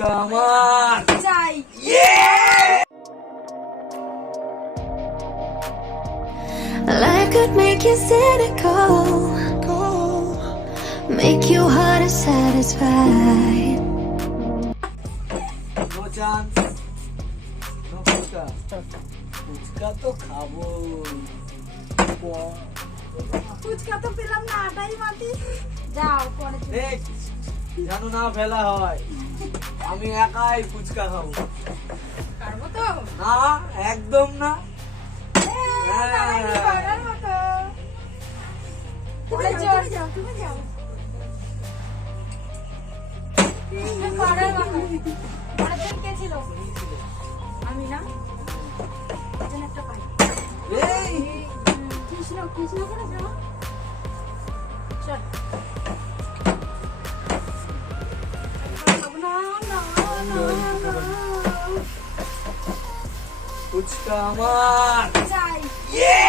আমার চাই। Life could make you cynical, make your heart satisfied. No chance, no fuchka. ফুচকা তো খাবো। ফুচকা তো পেলাম না, আটাই মাটি। যাও পরে দেখ, জানো না ফেলা হয়, আমি একাই ফুচকা খাবো। পারবো তো। না, একদম না। পরে যাও, তুমি যাও। পরের জন কে ছিল? আমি না, একজন একটা পাই। এই কৃষ্ণ করে যাও। চল। না, না, না, না। ফুচকা আমার চাই। ইয়ে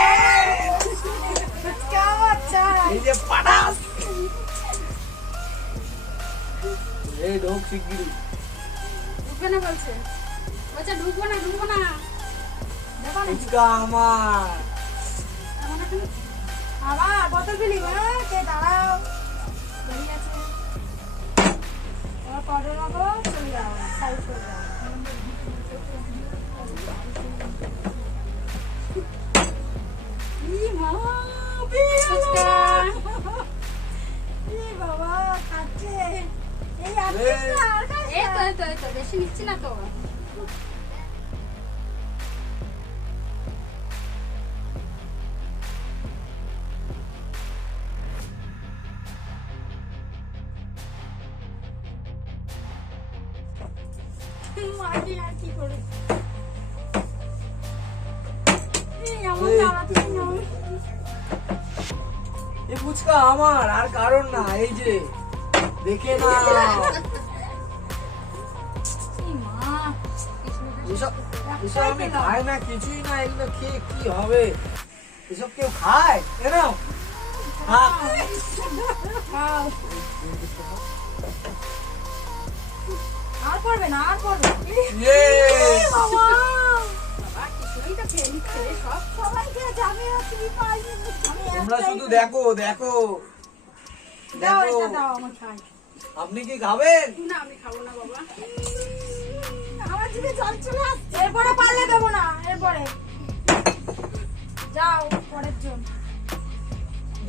ফুচকা আমার চাই। এই যে পাটাস এই ঢোক শিগগিরি। ঢুকবে না বলছে, ঢুকবো না দেবা নাকি? ফুচকা আমার আবার বোতল ফেলি কে দাঁড়াও, দাঁড়িয়ে আছে। এবার পরে নেবো, চলে যাও, সাইড করে যাও। ই মা, ফুচকা। ই বাবা, খাচ্ছে। এই আর খাস না, আর খাস না। এই তো, বেশি নিচ্ছি না তো। মাটি আর কি করে? এই আমার দাঁড়াতে নয়। এই ফুচকা আমার, আর কারণ না। এই যে দেখে না, এই মা, এসব এসব আমি খাই না, কিছুই না। এগুলো খেয়ে কি হবে? এসব কেউ খায়? কেন? খাও। আর পড়বে না, আর পড়বে না। Yes! বাবা, কিছুই তো খেয়ে নিচ্ছে, সবাই খেয়েছে, আমি আর তুমি পাইনি। আমি তোমরা একটাই শুধু খাই। দেখো দেখো দাও, দেখো। এটা দাও, আমার খাই। আপনি কি খাবেন? না, আমি খাবো না বাবা। আমার জিভে জল চলে আসছে। এরপরে পারলে দেবো না, এরপরে যাও পরের জন।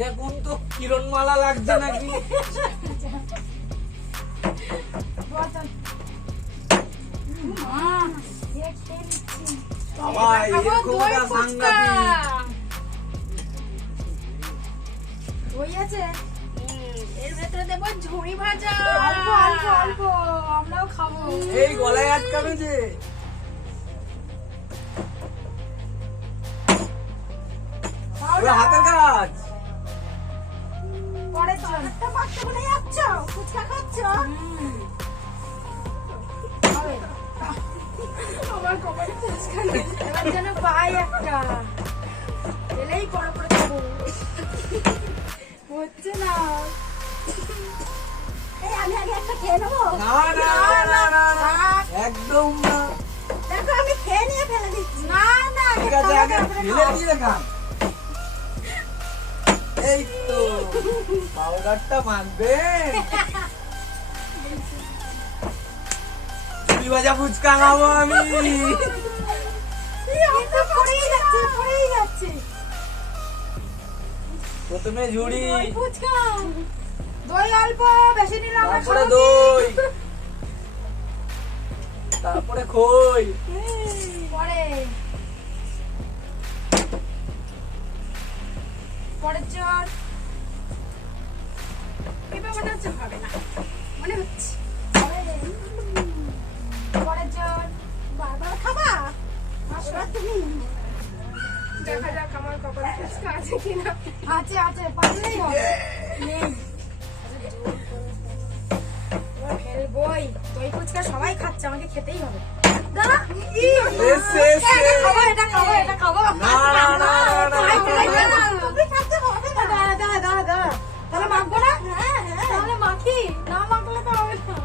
দেখুন তো কিরণমালা লাগছে নাকি। বচন। মা, এ খেয়ে নিচ্ছি। বাবা, এরকম একটা সাংঘাতিক। দই আছে? এর ভেতরে দেবো ঝুড়ি ভাজা। অল্প অল্প অল্প, আমরাও খাবো। এই গলায় আটকাবে যে। ওরা হাতের কাজ। পরের জন। একটা মাত্র বলে যাচ্ছ, ফুচকা খাচ্ছ? খাবে। আমার কপালে ফুচকা নেই। এবার যেন পাই একটা। এলেই পরে পরে খাবো। হচ্ছে না। এই আমি আগে একটা খেয়ে নেবো। না না না না না, একদম না। দেখো আমি খেয়ে নিয়ে ফেলে দিচ্ছি। না না, ঠিক আছে, আগে ফেলে দিয়ে খান। এই তো পাউডারটা মাখবেন। ঝুড়ি ভাজা ফুচকা খাবো আমি। পড়েই যাচ্ছে, পড়েই যাচ্ছে। প্রথমে ঝুড়ি, ফুচকা। দই অল্প, বেশি নিলাম না। তারপরে দই, তারপরে খই। পরে পরের জন। এবার মনে হচ্ছে হবে না, মনে হচ্ছে। পরের জন। বারবার খাবা? এবার তুমি। দেখা যাক আমার কপালে ফুচকা আছে কিনা। আছে আছে, পারলেই হবে। নেই। এবার ফেলবই। দই ফুচকা সবাই খাচ্ছে, আমাকে খেতেই হবে। দাঁড়া। এস, এস, এটা এস। খাবো, এটা খাবো, এটা খাবো। না, না, না, না, খাই, খাই, না, না। তুমি খাতে হবে না। দাঁড়া, দাঁড়া, দাঁড়া, দাঁড়া। তাহলে মাখবো না? তাহলে মাখি। না মাখলে তো হবে না।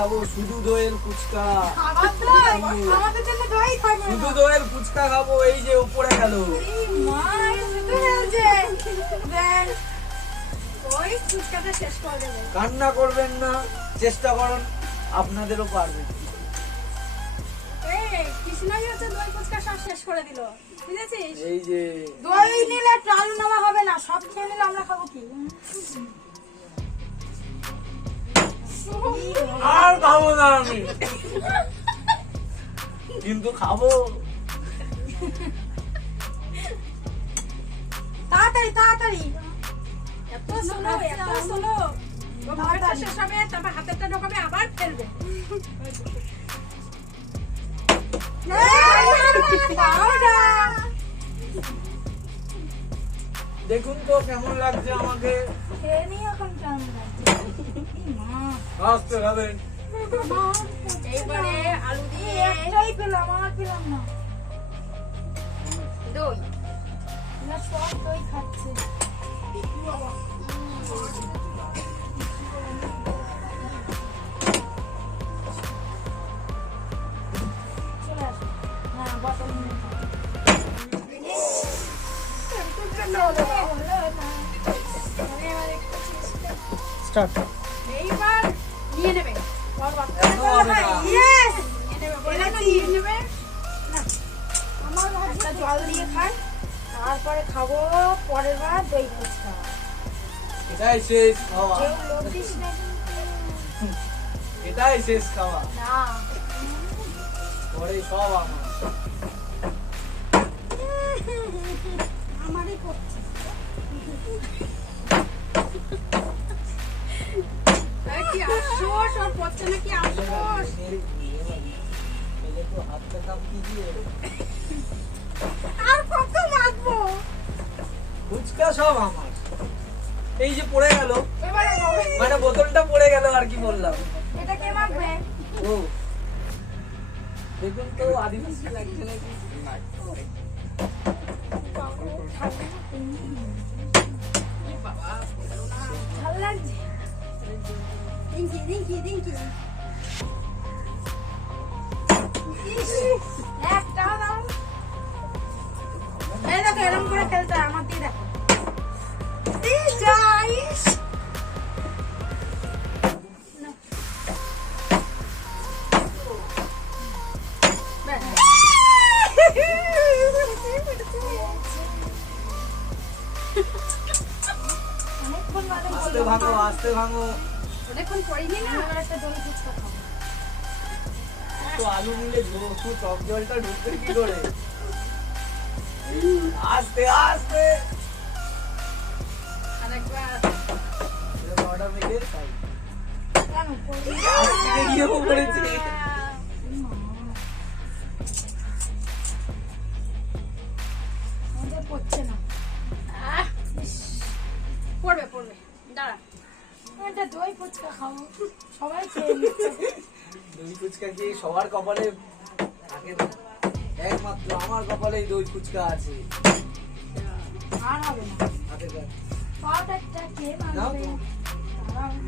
খাবো শুধু দইয়ের ফুচকা। আবার দই? আমাদের জন্য দই থাকবে শুধু না। দইয়ের ফুচকা খাবো, এই যে উপরে গেল। এই মা, এই শুধু হয়েছে। দেন, ওই ফুচকাটা শেষ করে দেবে। কান্না করবেন না, চেষ্টা করুন, আপনাদেরও পারবেন। এই, কৃষ্ণই হচ্ছে দই ফুচকা সব শেষ করে দিল। বুঝেছিস? এই যে দই নিলে একটু আলু নেওয়া হবে না, সব খেয়ে নিলে আমরা খাবো কি? আর খাবো না আমি, কিন্তু খাবো। তাড়াতাড়ি তাড়াতাড়ি। এত স্লো, এত স্লো। ও ভাতটা শেষ হবে, তারপর হাতেরটা ঢোকাবে, আবার ফেলবে। দেখুন তো কেমন লাগছে আমাকে। খেয়ে নিই এখন কেমন লাগছে। এই মা, আসতে খাবেন। এইবারে আলু এই দিয়ে একটাই পেলাম, আর পেলাম না। দই। না, সব দই খাচ্ছে। চলে আসো। হ্যাঁ, বটল নিয়ে যাও। স্টার্ট। এইবার নিয়ে নেবে। এখনো হবে না। Yes! নিয়ে নেবে, এবার বললাম না, কি? নিয়ে নেবে। আমার একটা জল দিয়ে খাই, তারপরে খাবো পরের বার দই ফুচকা। এটাই শেষ খাওয়া, কেউ লোভ দিস না কিন্তু। এটাই শেষ খাওয়া, না। পরে সব আমার। আমারই করছে। আরে কি আফসোস, ওর পড়ছে না কি আফসোস। मेरे को हाथ का काम कीजिए। আর কত মাখবো? ফুচকা সব আমার। এই যে পড়ে গেল, এবারে হবে। মানে বোতলটা পড়ে গেল আর কি বললাম। এটা কে মাখবে? ও দেখুন তো আদিবাসী লাগছে নাকি। ভালো লাগছে। দিঙ্কি দিঙ্কি দিঙ্কি। ইস, একটাও দাও। এই দেখো, এরম করে খেলতে হয়, আমার দিয়ে দেখো। ইস, যা, ইস। না। অনেকক্ষণ বাদে আস্তে বললাম। ভাঙো, আস্তে ভাঙো। অনেকক্ষণ পড়িনি না। এবার একটা দই ফুচকা খাবো। তো আলু নিলে টক জলটা ঢুকবে কি করে? আস্তে আস্তে। আরেকবার। নটা মেঘে তাই। কেন পড়বি? আজকে গিয়েও পড়েছি। আমাদের পড়ছে না। আহ, পড়বে পড়বে, দাঁড়া। একটা দই ফুচকা খাবো, সবাই খেয়ে নিচ্ছে। দই ফুচকা কি সবার কপালে থাকে না? একমাত্র আমার কপালেই দই ফুচকা আছে। আর হবে না। হাতের কাছে। পাউডারটা কে নাও মাখবে? তো। দাঁড়াও।